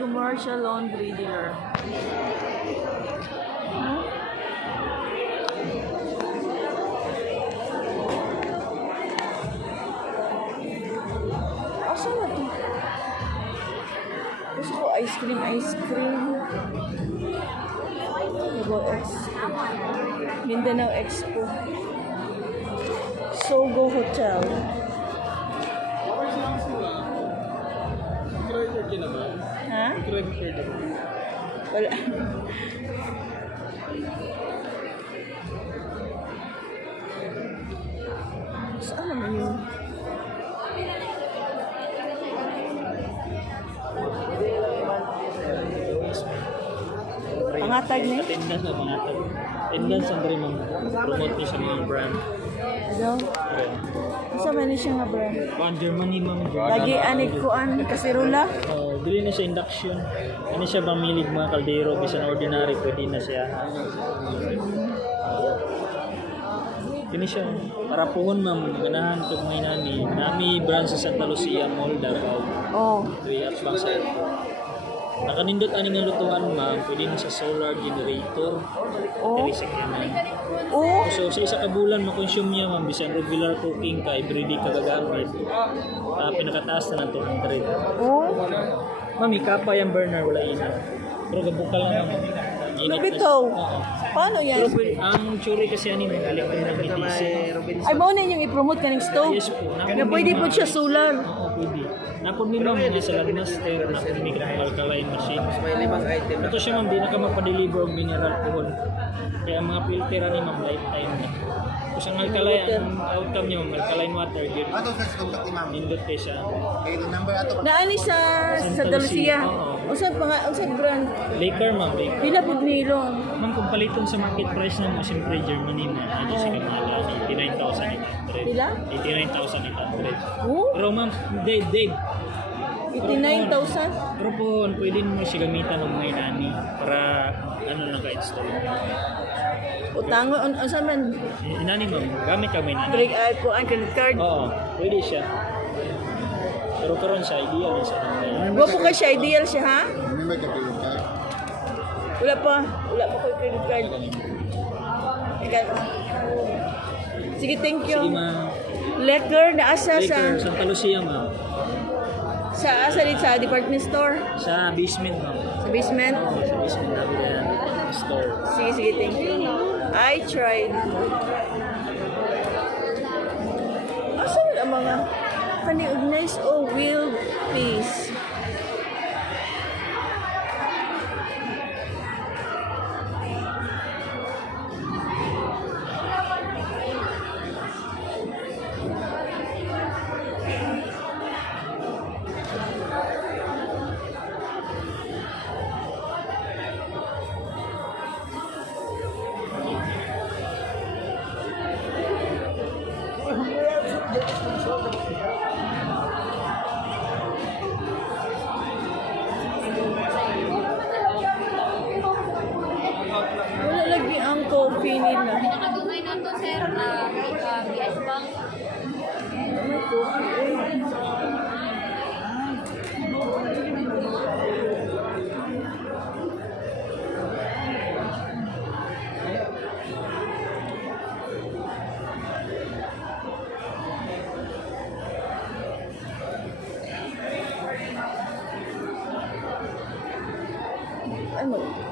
commercial laundry dealer. Huh? Asa na to? Gusto ko ice cream. Mindanao Expo. Sogo Hotel. Ha? Wala. Saan naman yun? Pangatag na yun? Attendance na pangatag. Attendance ang rin promote niya sa mga brand. Ano? Isa man ni siya nga brand? Pan Germany ma'am. Lagi anig kuan kasirula. Dili na siya induction. Ano siya pamilig mga kaldero, bisan ordinary pwede na siya. Kini siya para puhon ma'am, ganahan kog may nani. Nami brand sa Santa Lucia Mall Davao. Oh. At bang sa nakanindot ani nga lutuan ma'am, pwede na sa solar generator. Oh. Dili sa kanan. Oh. So sa isa ka bulan makonsume niya ma'am bisan regular cooking ka everyday ka gagamit. Pinakataas na ng 200. Oh. Ma'am, ikapa yung burner wala ina. Pero gabukal lang ma'am. Lubitaw. Paano yan? Pero ang churi kasi ani may electric DC. Ay, mo na yung i-promote ka ng stove. Yes po. Na pwede po siya solar. Oo, pwede. Napon mi ma'am mga sa Landmaster, napon mi ka alkaline machine. May 5 item. Ito siya ma'am, di na ka magpa-deliver og mineral pohon. Kaya ang mga filter ani ma'am lifetime na. Tapos ang alkaline, ang outcome niya ma'am, alkaline water, good. Ato sa contact ni ma'am. Nindot kayo siya. Okay, the number ato. Naani sa Dalusia. Oo. Unsa brand? Laker ma'am, Laker. Pila pud nilo. Ma'am, kung paliton sa market price na mo, siyempre Germany na, ano siya kamala, 89,800. Pila? 89,800. Oh, Pero ma'am, Dave, 89,000. pero po, pwede mo siya gamitan ng mga inani para ano lang ka-install. Utango unsa man? Inani ma'am, gamit ka may inani. Break ay ko ang credit card. Oo, pwede siya. Pero karon siya, ideal siya. Wa po ka siya ideal siya ha? Remember ka credit card? Wala pa ko credit card. Ikaw. Sige, thank you. Sige ma'am. Letter na asa Laker, sa Santa Lucia ma'am. asa dito sa department store, Sa basement ma'am. sa basement. Oo, sa basement namin yan. Store. Sige, thank you. I tried. Asa ang mga kaniog nice o wheel piece. Wala lagi ang coffee nila. Pinakadumay na to, sir. BS Bank. May coffee eh. Ano?